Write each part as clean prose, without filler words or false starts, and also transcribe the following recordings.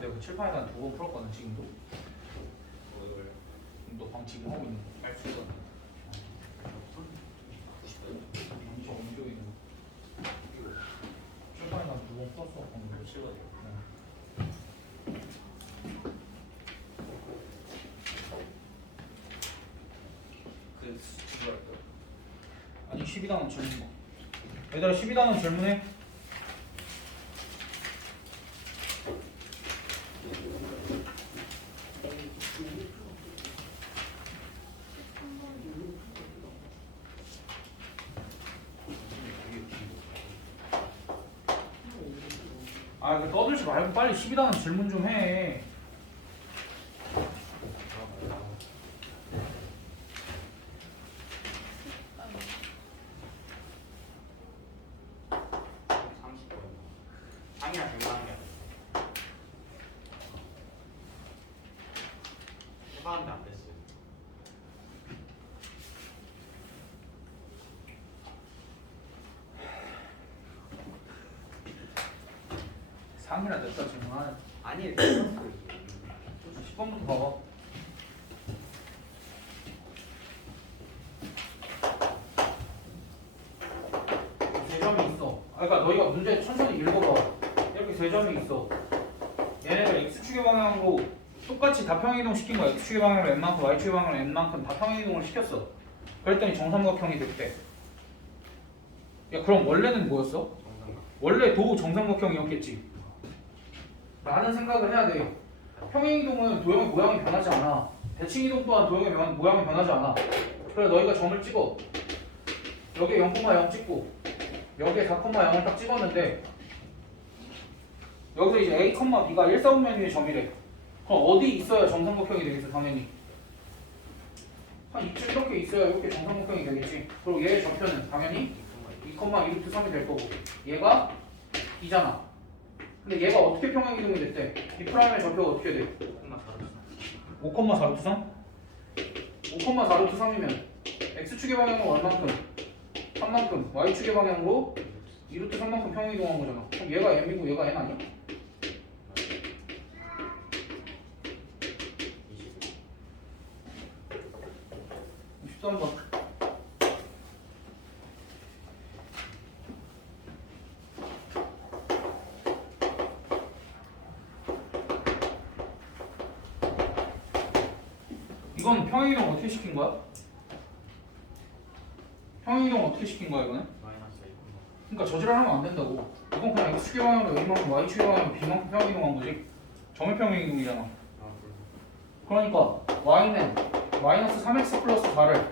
내가 그 칠판에다 한 2번 풀었거든 지금도. 너 방금 지금 하고 있는 거. 알 수 있어. 저 옮겨 있는 거. 칠판에다 한 2번 풀었어. 방금 7번이요. 그 그거 할까? 아니 12단원 질문. 얘들아 12단원 질문해. 아, 그 떠들지 말고 빨리 12단원 질문 좀 해. 상이야 정상이야. 해봤는데 안 됐어요. 상이라 냈다 질문. 아니 됐었어요. 10번부터 봐봐. 세 점이 있어. 아, 그러니까 너희가 문제 천천히 읽어봐. 이렇게 세 점이 있어. 얘네가 x축의 방향으로 똑같이 다 평행이동 시킨 거야. x축의 방향으로 n만큼, y축의 방향으로 n만큼 다 평행이동을 시켰어. 그랬더니 정삼각형이 됐대. 야, 그럼 원래는 뭐였어? 정상각. 원래 도 정삼각형이었겠지. 라는 생각을 해야 돼. 평행이동은 도형의 모양이 변하지 않아. 대칭이동 또한 도형의 모양이 변하지 않아. 그래 너희가 점을 찍어. 여기에 0,0 찍고 여기에 4,0을 딱 찍었는데 여기서 이제 A, B가 1, 4분면 위의 점이래. 그럼 어디 있어야 정삼각형이 되겠어 당연히. 한 이쯤 이렇게 있어야 이렇게 정삼각형이 되겠지. 그리고 얘의 좌표는 당연히 2, 2루트3이 될 거고 얘가 2잖아. 근데 얘가 어떻게 평행이동이 됐대? B'의 좌표가 어떻게 돼? 5,4루트3? 5,4루트3이면 X축의 방향으로 얼만큼? 3만큼 Y축의 방향으로 2루트3만큼 평행이동한 거잖아. 그럼 얘가 M이고 얘가 N 아니야? 13번. 이건 평행이동 어떻게 시킨 거야? 평행이동 어떻게 시킨 거야 이거는? 마이너스 2. 그러니까 저지를 하면 안 된다고. 이건 그냥 X축의 방향으로 A만큼 Y축의 방향으로 B만큼 평행이동한 거지. 점의 평행이동이잖아. 그러니까 Y는 마이너스 3X 플러스 4를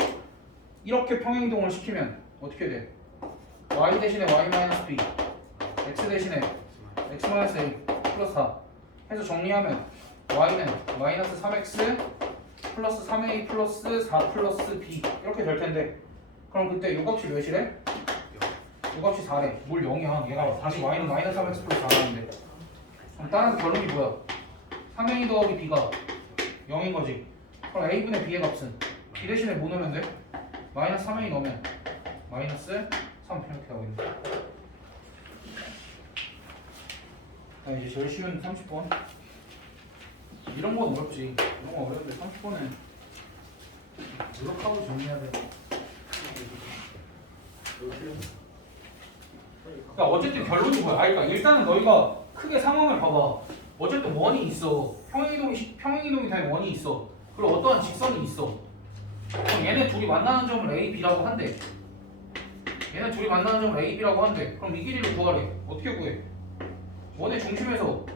이렇게 평행이동을 시키면 어떻게 돼? Y 대신에 Y 마이너스 B X 대신에 X 마이너스 A 플러스 4 해서 정리하면 Y는 마이너스 3X 플러스 3A 플러스 4 플러스 B 이렇게 될 텐데 그럼 그때 요 값이 몇이래? 요 값이 4래. 뭘 0이야. 얘가 다시 Y는 마이너스 3X 플러스 4라는데 그럼 따라서 결론이 뭐야? 3A 더하기 B가 0인 거지. 그럼 A분의 B의 값은 B 대신에 뭐 넣으면 돼? 마이너스 3A 넣으면 마이너스 3 이렇게 나오겠네. 자 이제 제일 쉬운 30번. 이런 건 어렵지. 이런 건 어려운데 30번은 노력하고 정리해야 돼. 그러니까 어쨌든 결론이 뭐야? 그러니까 일단은 너희가 크게 상황을 봐봐. 어쨌든 원이 있어. 평행이동이 된 원이 있어. 그리고 어떠한 직선이 있어. 그럼 얘네 둘이 만나는 점을 A, B라고 한대. 얘네 둘이 만나는 점을 A, B라고 한대. 그럼 이 길이를 구하래. 어떻게 구해? 원의 중심에서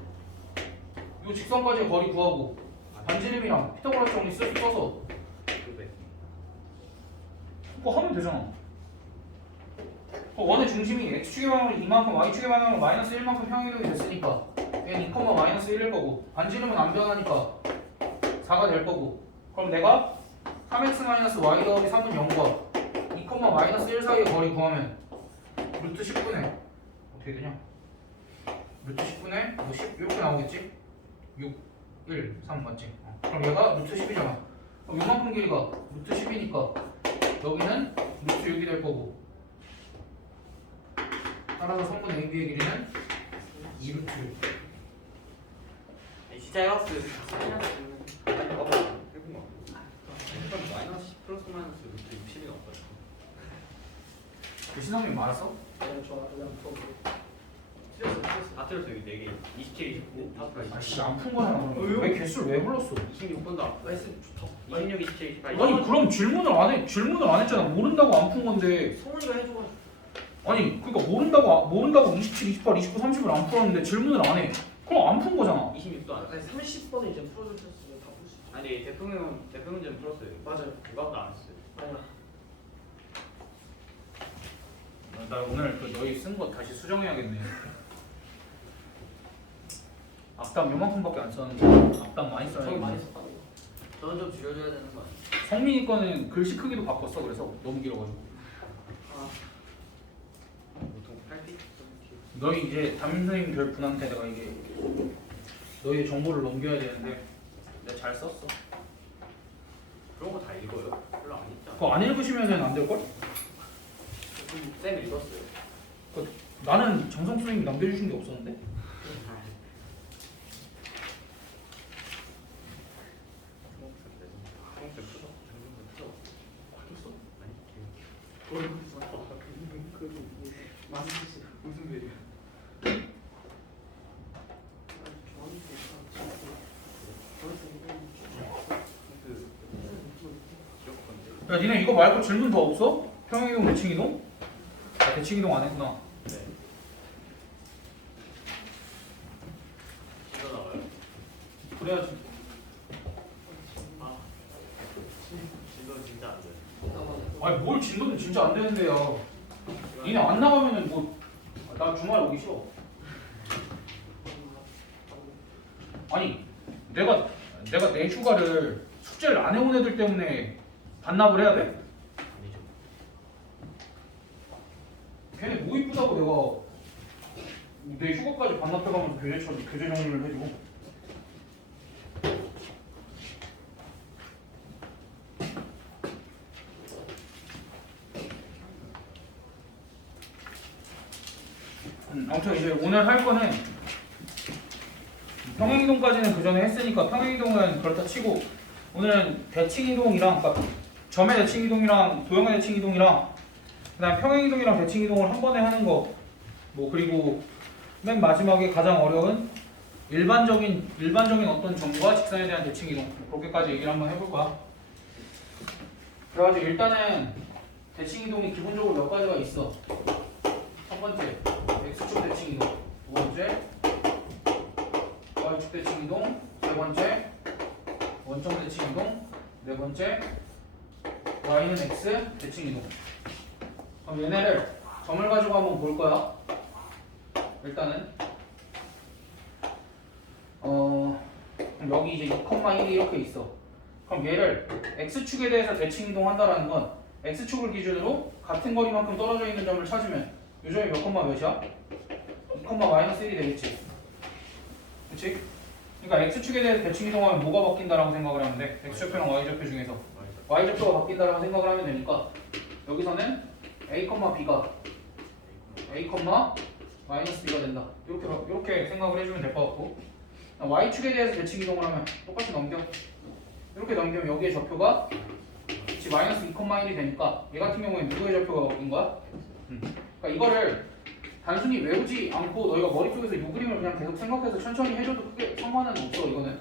이 직선까지의 거리 구하고 반지름이랑 피타고라스 정리 써서 그거 하면 되잖아. 원의 중심이 X축의 방향으로 이만큼 Y축의 방향으로 마이너스 1만큼 평행이동이 됐으니까 얘는 2, 마이너스 1일 거고 반지름은 안 변하니까 4가 될 거고 그럼 내가 3x 마이너스 y 더하기 3은 0과 2, 마이너스 1 사이의 거리 구하면 루트 10분의 어떻게 되냐? 루트 10분의 뭐 10 이렇게 나오겠지? 6, 1, 3 맞지? 그럼 얘가 루트 10이잖아. 그럼 요만큼 길이가 루트 10이니까 여기는 루트 6이 될 거고 따라서 성분 AB의 길이는 2루트 6. 진짜 헤어스 아니 봐봐 해본 거 일단 마이너스 10 플러스 마이너스 루트 60이 없어요. 교신함이 많았어? 다 틀렸어 여기 4개 27, 29 다섯 가지. 아씨 안 푼 거잖아. 왜 개수를 왜 불렀어? 26번도 S 좋다. 26, 27, 28 아니 그럼 질문을 안 했잖아. 모른다고 안 푼 건데. 성훈이가 해줘가지고 아니 그러니까 모른다고 27, 28, 29, 30을 안 풀었는데 질문을 안 해. 그럼 안 푼 거잖아. 26도 안 해. 아니 30번은 이제 풀어주셨으면 다 풀 수 있어요. 아니 대표 문제는 풀었어요. 맞아요. 이거도 안 했어요. 아니야. 나 오늘 그 너희 쓴 거 다시 수정해야겠네. 악당 요만큼밖에 안 썼는데 악당 많이 써야 저기 돼. 많이 썼다고. 저는 좀 줄여줘야 되는 거 아니에요? 성민이 거는 글씨 크기도 바꿨어. 그래서 너무 길어가지고. 아, 보통 8피? 너희 이제 담임 선생님 될 분한테 내가 이게 너희의 정보를 넘겨야 되는데 내가 잘 썼어. 그런 거 다 읽어요? 별로 안 읽잖아. 그거 안 읽으시면 안 될걸? 쌤 읽었어요. 나는 정성 선생님 남겨주신 게 없었는데. 무슨 소리야? 야 니네 이거 말고 질문 더 없어? 평행이동, 대칭이동? 아 대칭이동 안 했구나. 네. 이거 나와요? 그래야지. 아, 이거 진짜 안 돼. 아니 뭘 진도는 진짜 안 되는데요. 니네 안 나가면은 나 주말 오기 싫어. 아니 내가 내 휴가를 숙제를 안 해온 애들 때문에 반납을 해야 돼? 아니죠. 걔네 뭐 이쁘다고 내가 내 휴가까지 반납해가면서 교재 정리를 해주고. 아무튼 이제 오늘 할 거는 평행이동까지는 그 전에 했으니까 평행이동은 그렇다 치고 오늘은 대칭이동이랑 그러니까 점의 대칭이동이랑 도형의 대칭이동이랑 그다음 평행이동이랑 대칭이동을 한 번에 하는 거 뭐 그리고 맨 마지막에 가장 어려운 일반적인 어떤 점과 직선에 대한 대칭이동 뭐 그렇게까지 얘기를 한번 해볼 거야. 그래가지고 일단은 대칭이동이 기본적으로 몇 가지가 있어. 첫 번째 x축 대칭이동, 두 번째 y축 대칭이동, 세 번째 원점 대칭이동, 네 번째 y는 x 대칭이동. 그럼 얘네를 점을 가지고 한번 볼 거야. 일단은 그럼 여기 이제 2,1이 이렇게 있어. 그럼 얘를 x축에 대해서 대칭이동 한다라는 건 x축을 기준으로 같은 거리만큼 떨어져 있는 점을 찾으면 이 점이 몇 콤마 몇이야? 2,-1이 되겠지. 그치? 그러니까 x축에 대해서 대칭이동하면 뭐가 바뀐다라고 생각을 하면 돼. x좌표랑 y좌표 중에서 y좌표가 바뀐다라고 생각을 하면 되니까 여기서는 a, b가 a,-b가 된다. 이렇게 생각을 해주면 될 것 같고 y축에 대해서 대칭이동을 하면 똑같이 넘겨. 이렇게 넘기면 여기에 좌표가 그치 -2,1이 되니까 얘 같은 경우에 누구의 좌표가 바뀐 거야? 그러니까 이거를 단순히 외우지 않고 너희가 머릿속에서 이 그림을 그냥 계속 생각해서 천천히 해줘도 크게 상관은 없어. 이거는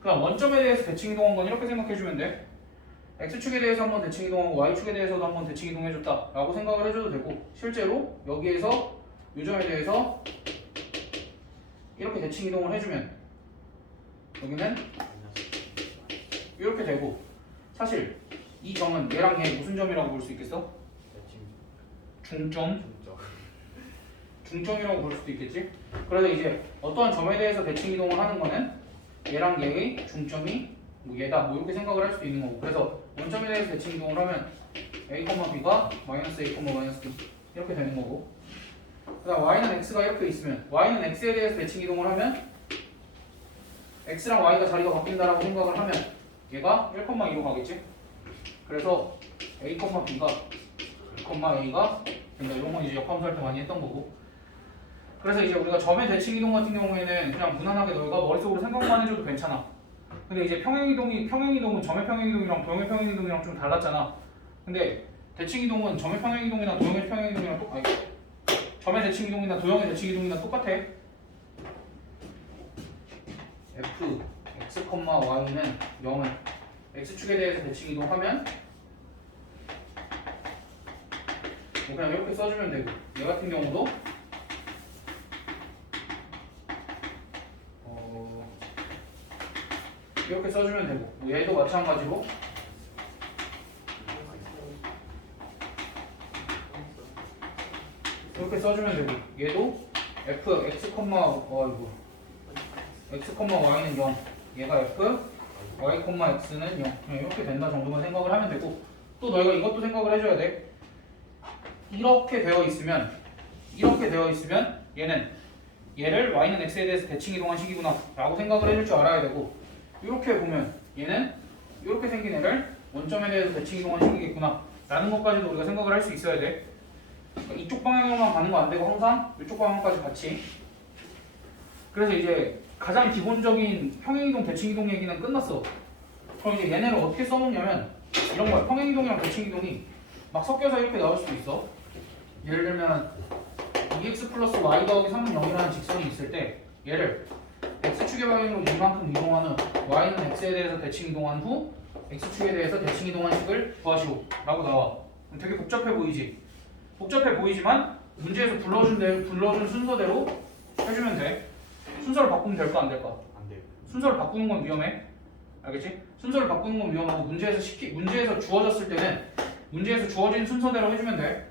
그냥 원점에 대해서 대칭이동한 건 이렇게 생각해주면 돼. x축에 대해서 한번 대칭이동하고 y축에 대해서도 한번 대칭이동해줬다 라고 생각을 해줘도 되고 실제로 여기에서 이 점에 대해서 이렇게 대칭이동을 해주면 여기는 이렇게 되고 사실 이 점은 얘랑 얘 무슨 점이라고 볼 수 있겠어? 중점이라고 볼 수도 있겠지? 그래서 이제 어떠한 점에 대해서 대칭이동을 하는 거는 얘랑 얘의 중점이 뭐 얘다 뭐 이렇게 생각을 할 수도 있는 거고 그래서 원점에 대해서 대칭이동을 하면 a, b가 -a, -b 이렇게 되는 거고 그 다음 y는 x가 이렇게 있으면 y는 x에 대해서 대칭이동을 하면 x랑 y가 자리가 바뀐다라고 생각을 하면 얘가 1,2로 가겠지? 그래서 a, b가 2,a가 된다. 이런 건 이제 역함수할 때 많이 했던 거고 그래서 이제 우리가 점의 대칭 이동 같은 경우에는 그냥 무난하게 너희가 머릿속으로 생각만 해줘도 괜찮아. 근데 이제 평행 이동은 점의 평행 이동이랑 도형의 평행 이동이랑 좀 달랐잖아. 근데 대칭 이동은 점의 평행 이동이나 도형의 평행 이동이랑 점의 대칭 이동이나 도형의 대칭 이동이나 똑같아. f x, y는 0은 x축에 대해서 대칭 이동하면 뭐 그냥 이렇게 써주면 되고, 얘 같은 경우도 이렇게 써주면 되고, 뭐 얘도 마찬가지로 이렇게 써주면 되고, 얘도 f x, x, y는 0, 얘가 f y, x는 0, 그냥 이렇게 된다 정도만 생각을 하면 되고, 또 너희가 이것도 생각을 해줘야 돼. 이렇게 되어 있으면 얘를 y는 x에 대해서 대칭 이동한 식이구나 라고 생각을 해줄 줄 알아야 되고, 이렇게 보면 얘는 이렇게 생긴 애를 원점에 대해서 대칭 이동한 식이겠구나 라는 것까지도 우리가 생각을 할 수 있어야 돼. 그러니까 이쪽 방향으로만 가는 거 안 되고 항상 이쪽 방향까지 같이. 그래서 이제 가장 기본적인 평행이동 대칭이동 얘기는 끝났어. 그럼 이제 얘네를 어떻게 써놓냐면 이런 거야. 평행이동이랑 대칭이동이 막 섞여서 이렇게 나올 수도 있어. 예를 들면 2x 플러스 y 더하기 3은 0이라는 직선이 있을 때 얘를 x축의 방향으로 이만큼 이동한 후 y는 x에 대해서 대칭 이동한 후 x축에 대해서 대칭 이동한 식을 구하시오 라고 나와. 되게 복잡해 보이지? 복잡해 보이지만 문제에서 불러준 순서대로 해주면 돼. 순서를 바꾸면 될까 안 될까? 안 돼요. 순서를 바꾸는 건 위험해. 알겠지? 순서를 바꾸는 건 위험하고 문제에서 주어졌을 때는 문제에서 주어진 순서대로 해주면 돼.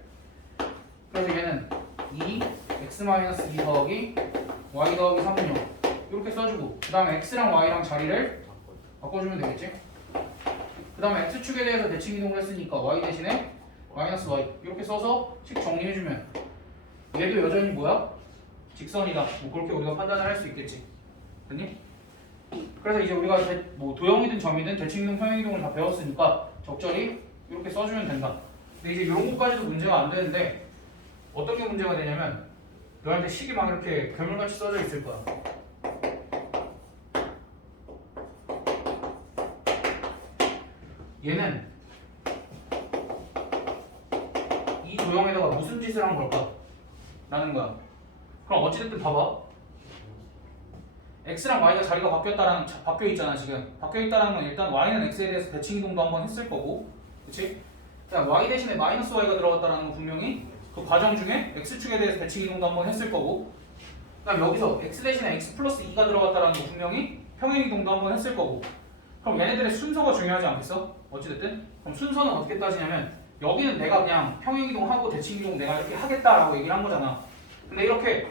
그래서 얘는 2 x-2 더하기 y 더하기 3은 0 이렇게 써주고, 그 다음에 x랑 y랑 자리를 바꿔주면 되겠지? 그 다음에 x축에 대해서 대칭 이동을 했으니까 y 대신에 마이너스 y 이렇게 써서 식 정리해주면 얘도 여전히 뭐야? 직선이다. 뭐 그렇게 우리가 판단을 할 수 있겠지. 됐니? 그래서 이제 우리가 뭐 도형이든 점이든 대칭이동 평행이동을 다 배웠으니까 적절히 이렇게 써주면 된다. 근데 이제 이런 것까지도 문제가 안 되는데 어떤 게 문제가 되냐면 너한테 식이 막 이렇게 괴물같이 써져 있을 거야. 얘는 이 도형에다가 무슨 짓을 한 걸까? 라는 거야. 그럼 어찌됐든 봐봐. x랑 y가 자리가 바뀌어 있잖아 지금. 바뀌어 있다는 건 일단 y는 x에 대해서 대칭 이동도 한번 했을 거고, 그렇지? 그냥 y 대신에 마이너스 y가 들어갔다는 건 분명히 그 과정 중에 x축에 대해서 대칭 이동도 한번 했을 거고, 그다음 여기서 x 대신에 x 플러스 2가 들어갔다는 건 분명히 평행 이동도 한번 했을 거고. 그럼 얘네들의 순서가 중요하지 않겠어? 어찌됐든. 그럼 순서는 어떻게 따지냐면 여기는 내가 그냥 평행 이동하고 대칭 이동 내가 이렇게 하겠다라고 얘기를 한 거잖아. 근데 이렇게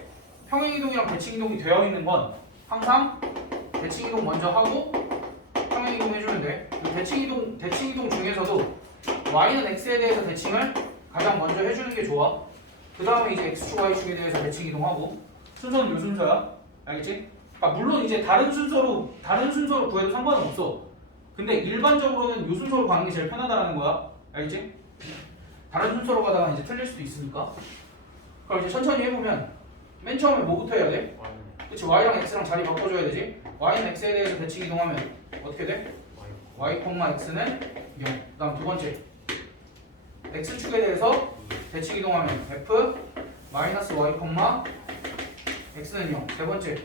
평행 이동이랑 대칭 이동이 되어 있는 건 항상 대칭 이동 먼저 하고 평행 이동 해주면 돼. 대칭 이동 중에서도 y는 x에 대해서 대칭을 가장 먼저 해주는 게 좋아. 그 다음에 이제 x축, y축에 대해서 대칭 이동하고. 순서는 요 순서야. 알겠지? 그러니까 물론 이제 다른 순서로 구해도 상관은 없어. 근데 일반적으로는 요 순서로 가는 게 제일 편하다는 거야. 알겠지? 다른 순서로 가다가 이제 틀릴 수도 있으니까. 그럼 이제 천천히 해보면 맨 처음에 뭐부터 해야 돼? 그치, y랑 x랑 자리 바꿔줘야 되지. y는 x에 대해서 대칭 이동하면 어떻게 돼? y, x는 0. 그 다음 두 번째 x축에 대해서 대칭 이동하면 f 마이너스 y, x는 0. 세 번째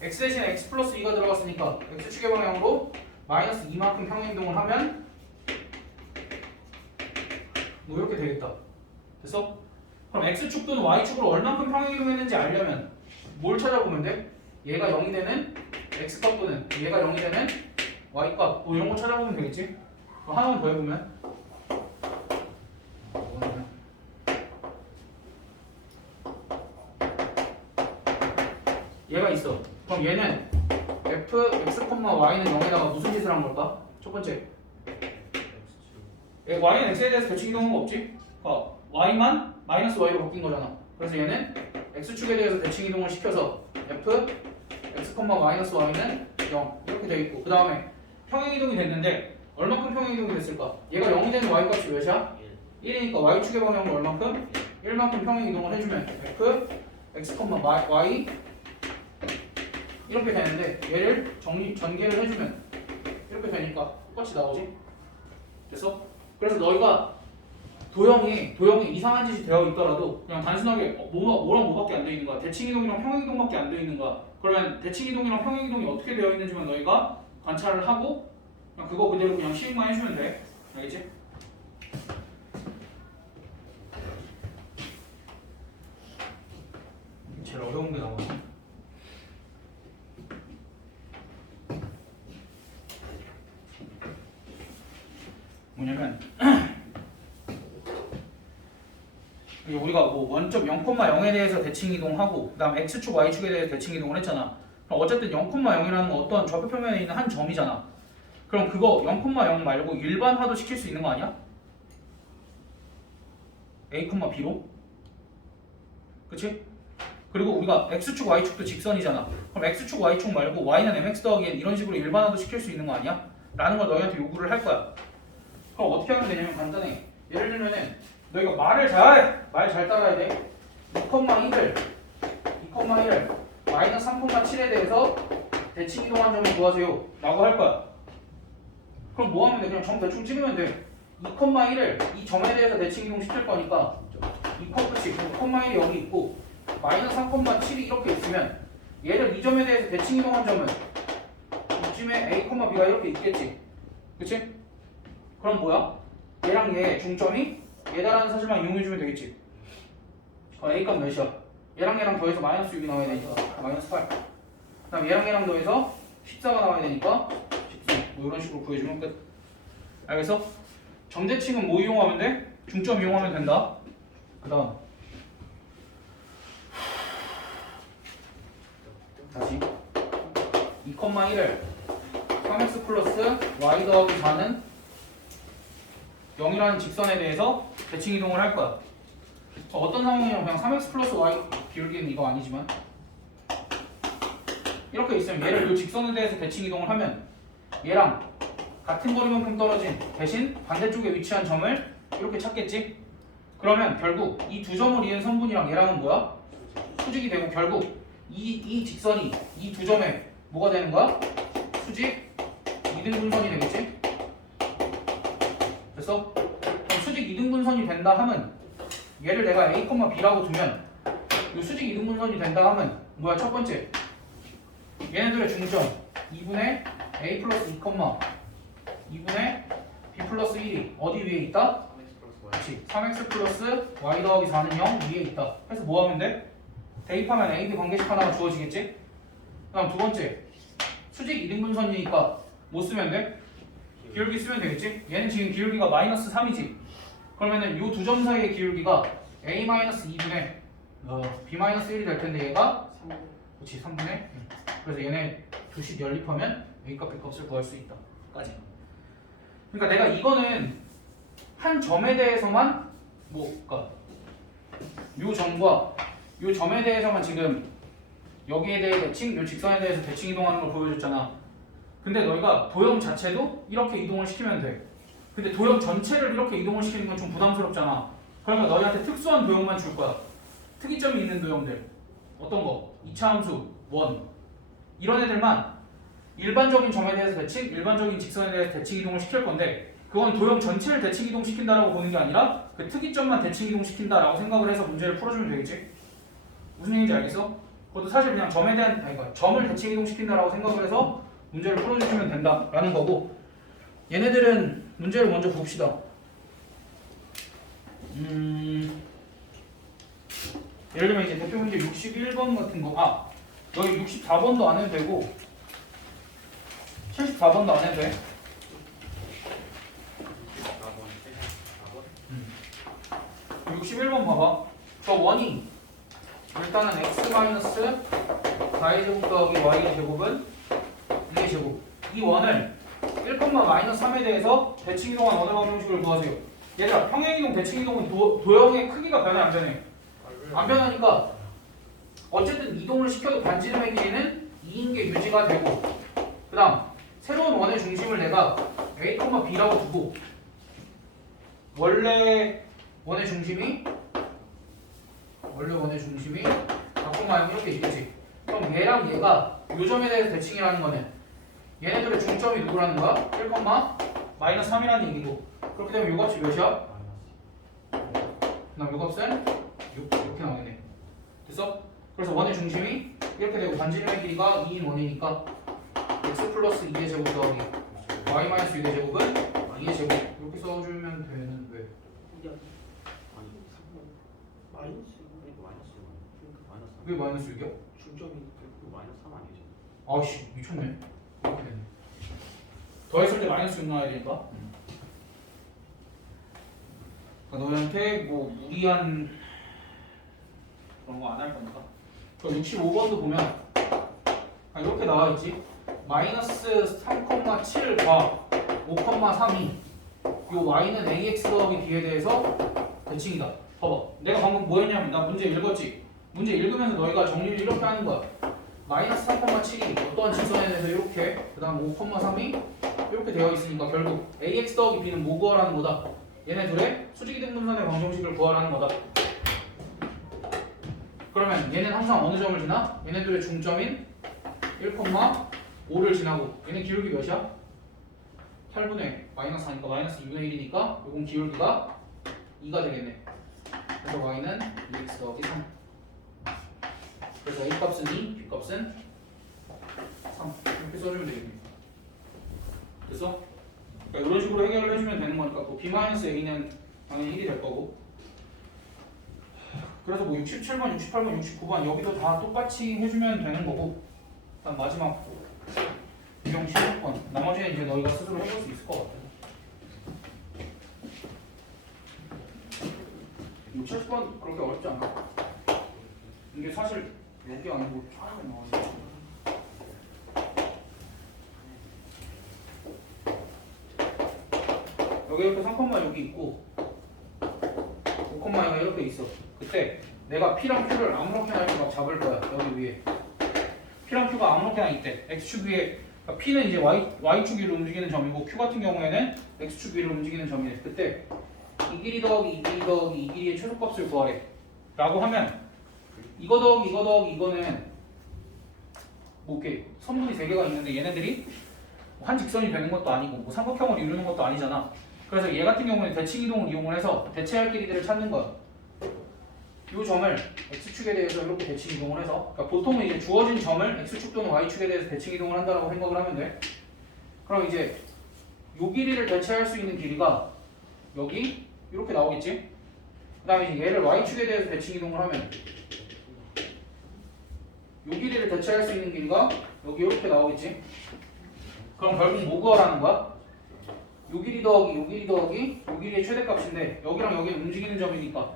x 대신에 x 플러스 2가 들어갔으니까 x축의 방향으로 마이너스 2만큼 평행 이동을 하면 뭐 이렇게 되겠다. 됐어? 그럼 x축 또는 y축으로 얼만큼 평행 이동했는지 알려면 뭘 찾아보면 돼? 얘가 0이 되는 x값 또는 얘가 0이 되는 y값 뭐 이런 거 찾아보면 되겠지? 그럼 하나만 더 해보면 얘가 있어. 그럼 얘는 f, x, y는 0에다가 무슨 짓을 한 걸까? 첫 번째 y는 x에 대해서 대칭 이동한 거 없지? 그러니까 y만 마이너스 y로 바뀐 거잖아. 그래서 얘는 x축에 대해서 대칭 이동을 시켜서 f, x, y는 0 이렇게 되어 있고, 그 다음에 평행 이동이 됐는데 얼만큼 평행 이동이 됐을까? 얘가 0이 되는 y값이 몇이야? 1이니까 y축의 방향으로 얼만큼? 1만큼 평행 이동을 해주면 f, x, y 이렇게 되는데 얘를 전개를 해주면 이렇게 되니까 똑같이 나오지? 됐어? 그래서 너희가 도형이 이상한 짓이 되어 있더라도 그냥 단순하게 뭐랑 뭐밖에 안 되어 있는 거야. 대칭이동이랑 평행이동밖에 안 되어 있는 거야. 그러면 대칭이동이랑 평행이동이 어떻게 되어 있는지만 너희가 관찰을 하고 그냥 그거 그대로 그냥 시행만 해주면 돼. 알겠지? 제일 어려운 게 나오네. 뭐냐면 우리가 뭐 원점 0,0에 대해서 대칭 이동하고 그다음 x축 y축에 대해서 대칭 이동을 했잖아. 그럼 어쨌든 0,0이라는 건 어떤 좌표 표면에 있는 한 점이잖아. 그럼 그거 0,0 말고 일반화도 시킬 수 있는 거 아니야? a, b로? 그치? 그리고 우리가 x축 y축도 직선이잖아. 그럼 x축 y축 말고 y는 mx 더하기 n 이런 식으로 일반화도 시킬 수 있는 거 아니야? 라는 걸 너희한테 요구를 할 거야. 그럼 어떻게 하면 되냐면 간단해. 예를 들면은 너희가 말 잘 따라야 돼. 2,1을 마이너스 3,7에 대해서 대칭 이동한 점을 구하세요 라고 할 거야. 그럼 뭐 하면 돼? 그냥 점 대충 찍으면 돼. 2,1을 이 점에 대해서 대칭 이동 시킬 거니까 2,1이 여기 있고 마이너스 3,7이 이렇게 있으면 얘를 이 점에 대해서 대칭 이동한 점은 이쯤에 a, b가 이렇게 있겠지. 그치? 그럼 뭐야? 얘랑 얘 중점이 얘다라는 사실만 이용해주면 되겠지. a 값 몇이야? 얘랑 더해서 마이너스 6이 나와야 되니까 마이너스 8. 그 다음 얘랑 더해서 14가 나와야 되니까 14. 뭐 이런 식으로 구해주면 끝. 알겠어? 점대칭은 뭐 이용하면 돼? 중점 이용하면 된다. 그 다음 다시 2,1을 3x 플러스 y 더하기 4는 0이라는 직선에 대해서 대칭 이동을 할 거야. 어떤 상황이냐면 그냥 3x 플러스 y 기울기는 이거 아니지만 이렇게 있으면 얘를 이 직선에 대해서 대칭 이동을 하면 얘랑 같은 거리만큼 떨어진 대신 반대쪽에 위치한 점을 이렇게 찾겠지? 그러면 결국 이 두 점을 이은 선분이랑 얘랑은 뭐야? 수직이 되고 결국 이 직선이 이 두 점에 뭐가 되는 거야? 수직 2등분선이 되겠지? 됐어? 그럼 수직 2등분선이 된다 하면 얘를 내가 a, b라고 두면 이 수직 2등분선이 된다 하면 뭐야? 첫 번째 얘네들의 중점 2분의 a 플러스 2, 2분의 b 플러스 1이 어디 위에 있다? 3x 플러스 y 더하기 4는 0 위에 있다. 해서 뭐 하면 돼? 대입하면 a, b 관계식 하나가 주어지겠지? 그 다음 두 번째 수직 2등분선이니까 뭐 쓰면 돼? 기울기 쓰면 되겠지? 얘는 지금 기울기가 마이너스 3이지. 그러면은 이 두 점 사이의 기울기가 a-2분의 b-1이 될 텐데 얘가 3분. 그렇지 3분의 그래서 얘네 두씩 연립하면 a 값, b 값을 구할 수 있다. 까지. 그러니까 내가 이거는 한 점에 대해서만 그러니까 요 점과 요 점에 대해서만 지금 여기에 대해 대칭, 요 직선에 대해서 대칭 이동하는 걸 보여줬잖아. 근데 너희가 도형 자체도 이렇게 이동을 시키면 돼. 근데 도형 전체를 이렇게 이동을 시키는 건 좀 부담스럽잖아. 그러니까 너희한테 특수한 도형만 줄 거야. 특이점이 있는 도형들. 어떤 거? 이차함수, 원. 이런 애들만 일반적인 점에 대해서 대칭, 일반적인 직선에 대해서 대칭 이동을 시킬 건데 그건 도형 전체를 대칭 이동 시킨다라고 보는 게 아니라 그 특이점만 대칭 이동 시킨다라고 생각을 해서 문제를 풀어주면 되겠지? 무슨 얘기인지 알겠어? 그것도 사실 그냥 점에 대한 그러니까 점을 대칭 이동 시킨다라고 생각을 해서 문제를 풀어주시면 된다라는 거고 얘네들은 문제를 먼저 봅시다. 예를 들면 이제 대표 문제 61번 같은 거 여기 64번도 안 해도 되고 74번도 안 해도 돼. 61번 봐봐. 저 원이 일단은 x-4의 제곱 더하기 y의 제곱은 2의 제곱. 이 원을 1,-3에 대해서 대칭 이동한 원의 방정식을 구하세요. 얘들아 평행이동 대칭 이동은 도형의 크기가 변해 안 변해? 안 변하니까 어쨌든 이동을 시켜도 반지름의 길이는 2인 게 유지가 되고 그 다음 새로운 원의 중심을 내가 a, b라고 두고 원래 원의 중심이 각각 4콤마 이렇게 있겠지. 그럼 얘랑 얘가 요 점에 대해서 대칭이라는 거는 얘네들의 중점이 누구라는 거야? 1, 마이너스 3이라는 얘기고. 그렇게 되면 요 값이 몇이야? 그다음 요 값은 6 이렇게 나오겠네. 됐어? 그래서 원의 중심이 이렇게 되고 반지름의 길이가 2인 원이니까 x 플러스 2의 제곱 더하기 y 마이너스 6의 제곱은 2의 제곱 이렇게 써주면 되는데 아니 3번 마이너스 그러니까 마이너스 3 왜 마이너스 6이야? 중점이니까. 그 마이너스 3 아니죠? 아씨 미쳤네. 이렇게 되네. 더했을 때 마이너스 6 나와야 되니까. 그러니까 너희한테 뭐 무리한 그런 거 안 할 거니까. 그 65번도 보면 이렇게 나와 있지. 마이너스 3,7과 5,3이 요 y는 ax 더하기 b에 대해서 대칭이다. 봐봐. 내가 방금 뭐 했냐면 나 문제 읽었지. 문제 읽으면서 너희가 정리를 이렇게 하는 거야. 마이너스 3,7이 어떠한 직선에 대해서 이렇게 그 다음 5,3이 이렇게 되어 있으니까 결국 ax 더하기 b는 뭐 구하라는 거다. 얘네 둘의 수직이 된 분선의 방정식을 구하라는 거다. 그러면 얘는 항상 어느 점을 지나? 얘네들의 중점인 1,5를 지나고 얘네 기울기 몇이야? 8분의 마이너스 4니까 마이너스 2분의 1이니까 요건 기울기가 2가 되겠네. 그래서 y는 2x 더하기 3. 그래서 a 값은 2, b 값은 3 이렇게 써주면 되겠네. 됐어? 그러니까 이런 식으로 해결을 해주면 되는 거니까 뭐 b-a는 당연히 1이 될 거고. 그래서 뭐 67번, 68번, 69번 여기도 다 똑같이 해주면 되는 거고. 일단 마지막 유형 16번 나머지는 이제 너희가 스스로 해볼 수 있을 것 같아. 70번 그렇게 어렵지 않아. 이게 사실 여기 아니고 차이가 나와요. 여기 이렇게 3콤마 여기 있고 5콤마가 이렇게 있어. 그때 내가 P랑 Q를 아무렇게나 이렇게 막 잡을 거야. 여기 위에 P랑 Q가 아무렇게나 있대. X축 위에 그러니까 P는 이제 Y축 위로 움직이는 점이고 Q 같은 경우에는 X축 위로 움직이는 점이래. 그때 이 길이 더하기 이 길이 더하기 이 길이의 최소값을 구하래 라고 하면 이거 더하기 이거 더하기 이거는 뭐 이렇게 선분이 3개가 있는데 얘네들이 한 직선이 되는 것도 아니고 뭐 삼각형을 이루는 것도 아니잖아. 그래서 얘 같은 경우는 대칭 이동을 이용을 해서 대체할 길이들을 찾는 거야. 이 점을 x축에 대해서 이렇게 대칭 이동을 해서 그러니까 보통은 이제 주어진 점을 x축 또는 y축에 대해서 대칭 이동을 한다라고 생각을 하면 돼. 그럼 이제 이 길이를 대체할 수 있는 길이가 여기 이렇게 나오겠지. 그 다음에 이제 얘를 y축에 대해서 대칭 이동을 하면 이 길이를 대체할 수 있는 길이가 여기 이렇게 나오겠지. 그럼 결국 뭐 구하라는 거야? 요 길이 더하기 요 길이 더하기 요 길이의 최대값인데 여기랑 여기는 움직이는 점이니까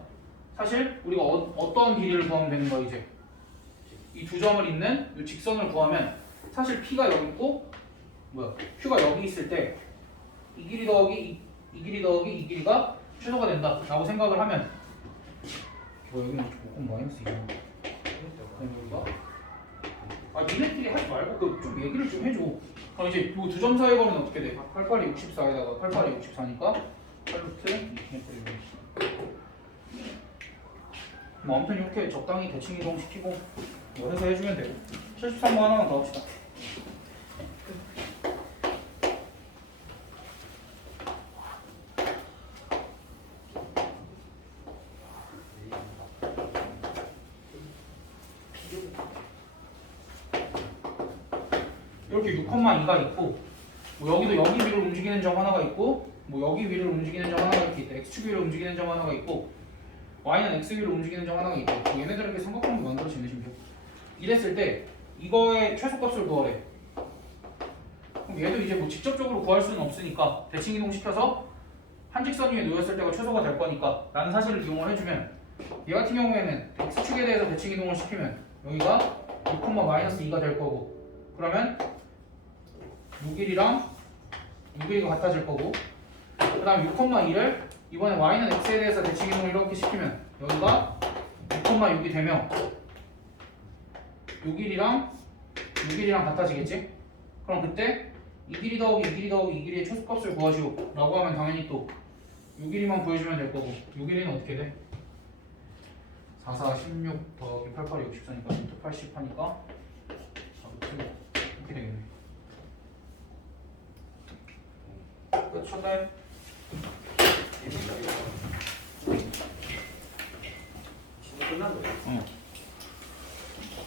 사실 우리가 어떤 길이를 구하면 되는 거야 이제 이 두 점을 잇는 이 직선을 구하면 사실 P가 여기 있고 뭐야 Q가 여기 있을 때 이 길이 더하기 이 길이 더하기 이 길이가 최소가 된다 라고 생각을 하면 뭐 여기는 조금 마이너스 2야 여기가 아 니네끼리 하지 말고 그 좀 얘기를 좀 해줘. 그럼 이제 이 두 점 사이 거리는 어떻게 돼? 88이 64에다가 88이 64니까 8루트 2분의 뭐 아무튼 이렇게 적당히 대칭 이동시키고 뭐 해서 해주면 되고 73번 하나만 더 합시다. 이렇게 6,2가 있고 뭐 여기도 여기 위를 움직이는 점 하나가 있고 뭐 여기 위를 움직이는 점 하나가 이렇게 있다. x축 위를 움직이는 점 하나가 있고 y는 x 위로 움직이는 점 하나가 있고 뭐 얘네들에게 삼각형을 만들어 지내시면 돼요. 이랬을 때 이거의 최소값을 구하래. 그럼 얘도 이제 뭐 직접적으로 구할 수는 없으니까 대칭 이동시켜서 한 직선 위에 놓였을 때가 최소가 될 거니까 라는 사실을 이용을 해주면 얘 같은 경우에는 x축에 대해서 대칭 이동을 시키면 여기가 6,-2가 될 거고 그러면 요 길이랑 요 길이가 같아질 거고 그 다음 6,2를 이번에 y는 x에 대해서 대칭 이동을 이렇게 시키면 여기가 6,6이 되며 요 길이랑 요 길이랑 같아지겠지? 그럼 그때 이 길이 더하기 이 길이 더하기 이 길이의 최소값을 구하시오 라고 하면 당연히 또 요 길이만 구해주면 될 거고 요 길이는 어떻게 돼? 44, 16 더하기 88이 64니까 루트 80 하니까 이렇게 되겠네. 끝. 첫 대.